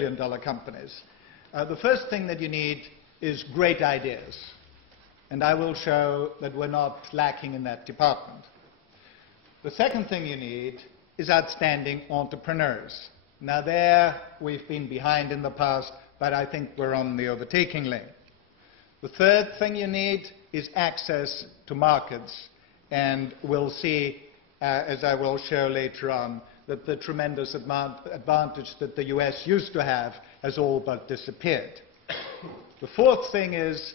billion-dollar companies. The first thing that you need is great ideas. And I will show that we're not lacking in that department. The second thing you need is outstanding entrepreneurs. Now there, we've been behind in the past, but I think we're on the overtaking lane. The third thing you need is access to markets. And we'll see, as I will show later on, that the tremendous advantage that the US used to have has all but disappeared. The fourth thing is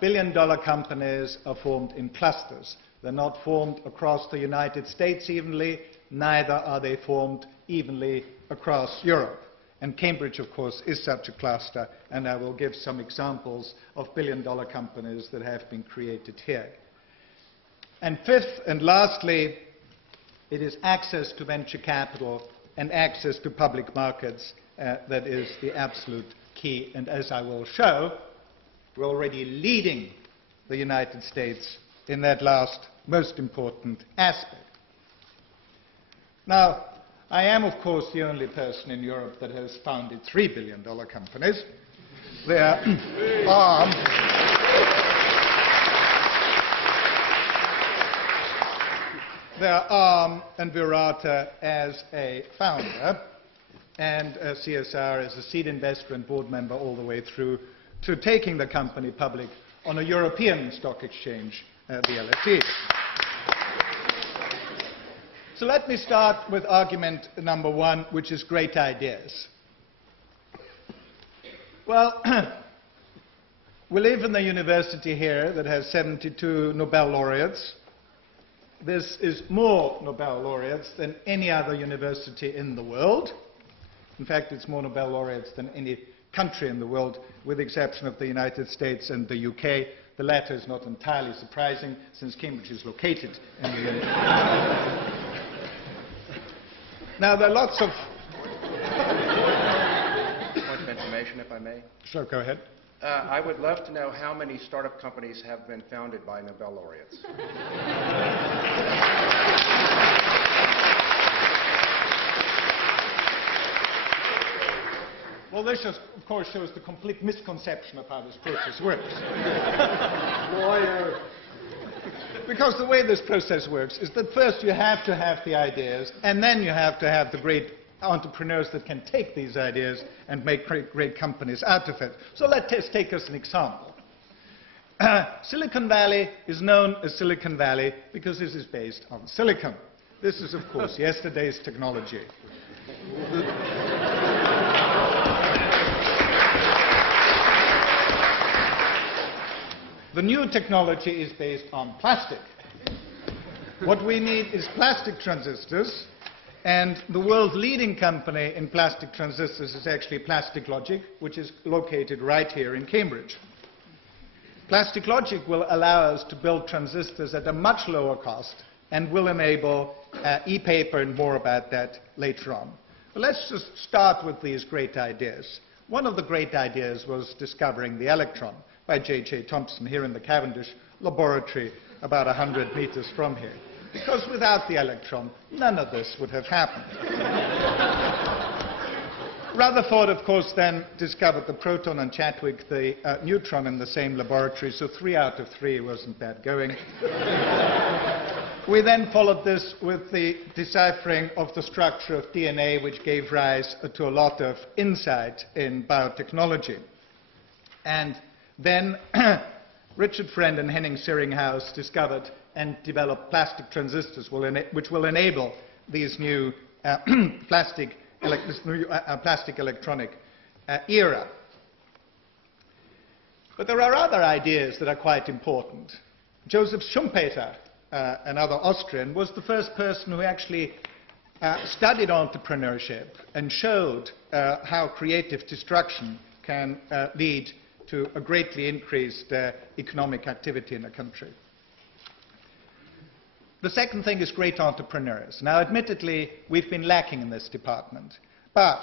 billion-dollar companies are formed in clusters. They're not formed across the United States evenly, neither are they formed evenly across Europe. And Cambridge, of course, is such a cluster, and I will give some examples of billion-dollar companies that have been created here. And fifth and lastly, it is access to venture capital and access to public markets that is the absolute key. And as I will show, we're already leading the United States in that last, most important aspect. Now, I am, of course, the only person in Europe that has founded $3 billion companies. There are Arm and Virata as a founder, and CSR as a seed investor and board member all the way through to taking the company public on a European stock exchange, the LSE. So let me start with argument number one, which is great ideas. Well, we live in a university here that has 72 Nobel laureates. This is more Nobel laureates than any other university in the world. In fact, it's more Nobel laureates than any country in the world, with the exception of the United States and the UK. The latter is not entirely surprising, since Cambridge is located in the United States. Now, there are lots of... Point of information, if I may. Sure, go ahead. I would love to know how many startup companies have been founded by Nobel laureates. Well, this, just, of course, shows the complete misconception of how this process works. Lawyer. Because the way this process works is that first you have to have the ideas, and then you have to have the great entrepreneurs that can take these ideas and make great companies out of it. So let's take as an example. Silicon Valley is known as Silicon Valley because this is based on silicon. This is, of course, yesterday's technology. The new technology is based on plastic. What we need is plastic transistors, and the world's leading company in plastic transistors is actually Plastic Logic, which is located right here in Cambridge. Plastic Logic will allow us to build transistors at a much lower cost and will enable e-paper, and more about that later on. But let's just start with these great ideas. One of the great ideas was discovering the electron by J.J. Thomson here in the Cavendish laboratory about 100 meters from here. Because without the electron, none of this would have happened. Rutherford, of course, then discovered the proton, and Chadwick the neutron in the same laboratory, so 3 out of 3 wasn't bad going. We then followed this with the deciphering of the structure of DNA, which gave rise to a lot of insight in biotechnology. And then Richard Friend and Henning Seringhaus discovered and developed plastic transistors, which will enable these new plastic electronic era. But there are other ideas that are quite important. Joseph Schumpeter, another Austrian, was the first person who actually studied entrepreneurship and showed how creative destruction can lead to a greatly increased economic activity in a country. The second thing is great entrepreneurs. Now, admittedly, we've been lacking in this department. But,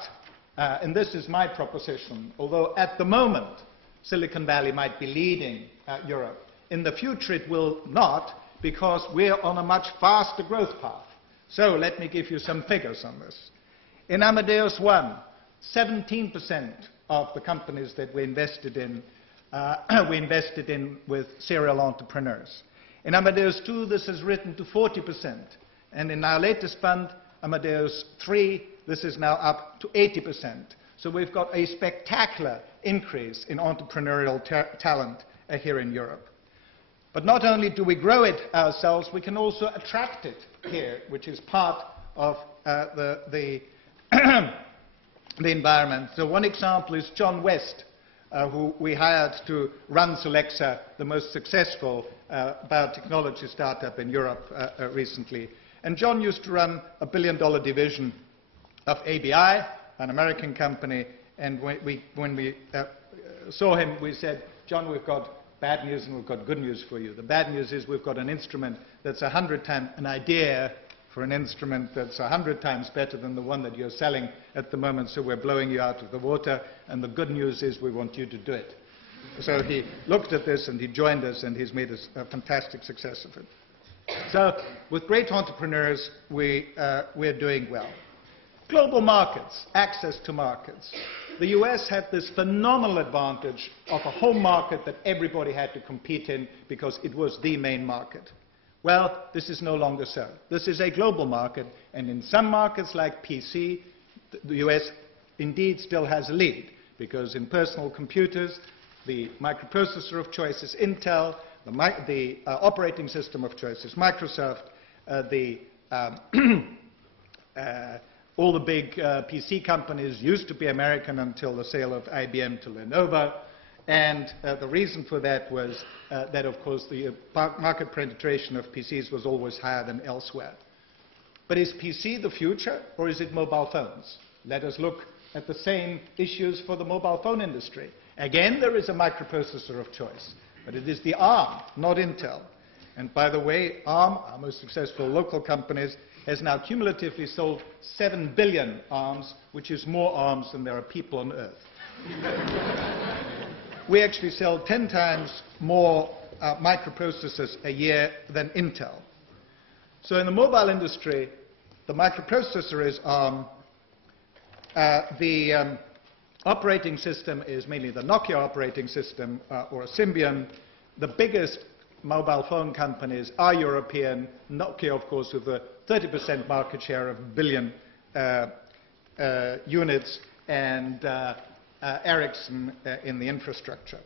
and this is my proposition, although at the moment Silicon Valley might be leading Europe, in the future it will not, because we're on a much faster growth path. So let me give you some figures on this. In Amadeus 1, 17% of the companies that we invested in with serial entrepreneurs. In Amadeus 2, this has risen to 40%. And in our latest fund, Amadeus 3, this is now up to 80%. So we've got a spectacular increase in entrepreneurial talent here in Europe. But not only do we grow it ourselves, we can also attract it here, which is part of the environment. So one example is John West, who we hired to run Solexa, the most successful biotechnology startup in Europe recently. And John used to run a billion-dollar division of ABI, an American company, and when we saw him, we said, John, we've got bad news and we've got good news for you. The bad news is we've got an instrument that's 100 times an idea for an instrument that's 100 times better than the one that you're selling at the moment, so we're blowing you out of the water, and the good news is we want you to do it. So he looked at this and he joined us, and he's made a fantastic success of it. So with great entrepreneurs, we're doing well. Global markets, access to markets. The US had this phenomenal advantage of a home market that everybody had to compete in because it was the main market. Well, this is no longer so. This is a global market, and in some markets like PC, the US indeed still has a lead, because in personal computers, the microprocessor of choice is Intel, the operating system of choice is Microsoft, all the big PC companies used to be American until the sale of IBM to Lenovo, and the reason for that was that, of course, the market penetration of PCs was always higher than elsewhere. But is PC the future, or is it mobile phones? Let us look at the same issues for the mobile phone industry. Again, there is a microprocessor of choice, but it is the ARM, not Intel. And by the way, ARM, our most successful local company, has now cumulatively sold 7 billion ARMs, which is more ARMs than there are people on Earth. We actually sell 10 times more microprocessors a year than Intel. So in the mobile industry, the microprocessor is ARM. The operating system is mainly the Nokia operating system or a Symbian. The biggest mobile phone companies are European. Nokia, of course, with a 30% market share of a billion units, and Ericsson in the infrastructure.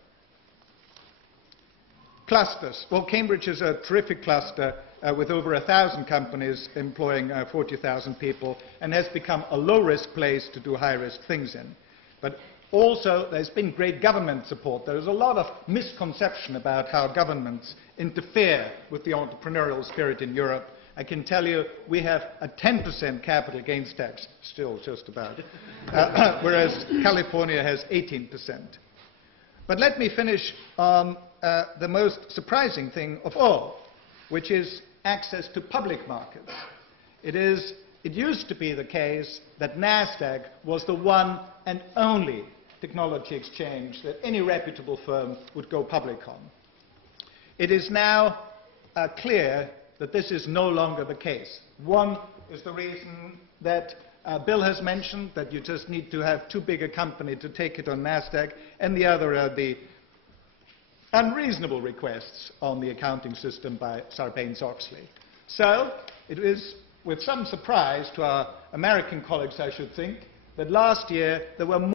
Clusters. Well, Cambridge is a terrific cluster with over 1,000 companies employing 40,000 people, and has become a low-risk place to do high-risk things in. But also, there's been great government support. There is a lot of misconception about how governments interfere with the entrepreneurial spirit in Europe. I can tell you we have a 10% capital gains tax, still just about, whereas California has 18%. But let me finish on the most surprising thing of all, which is access to public markets. It used to be the case that NASDAQ was the one and only technology exchange that any reputable firm would go public on. It is now clear that this is no longer the case. One is the reason that Bill has mentioned, that you just need to have too big a company to take it on NASDAQ, and the other are the unreasonable requests on the accounting system by Sarbanes-Oxley. So it is with some surprise to our American colleagues, I should think, that last year there were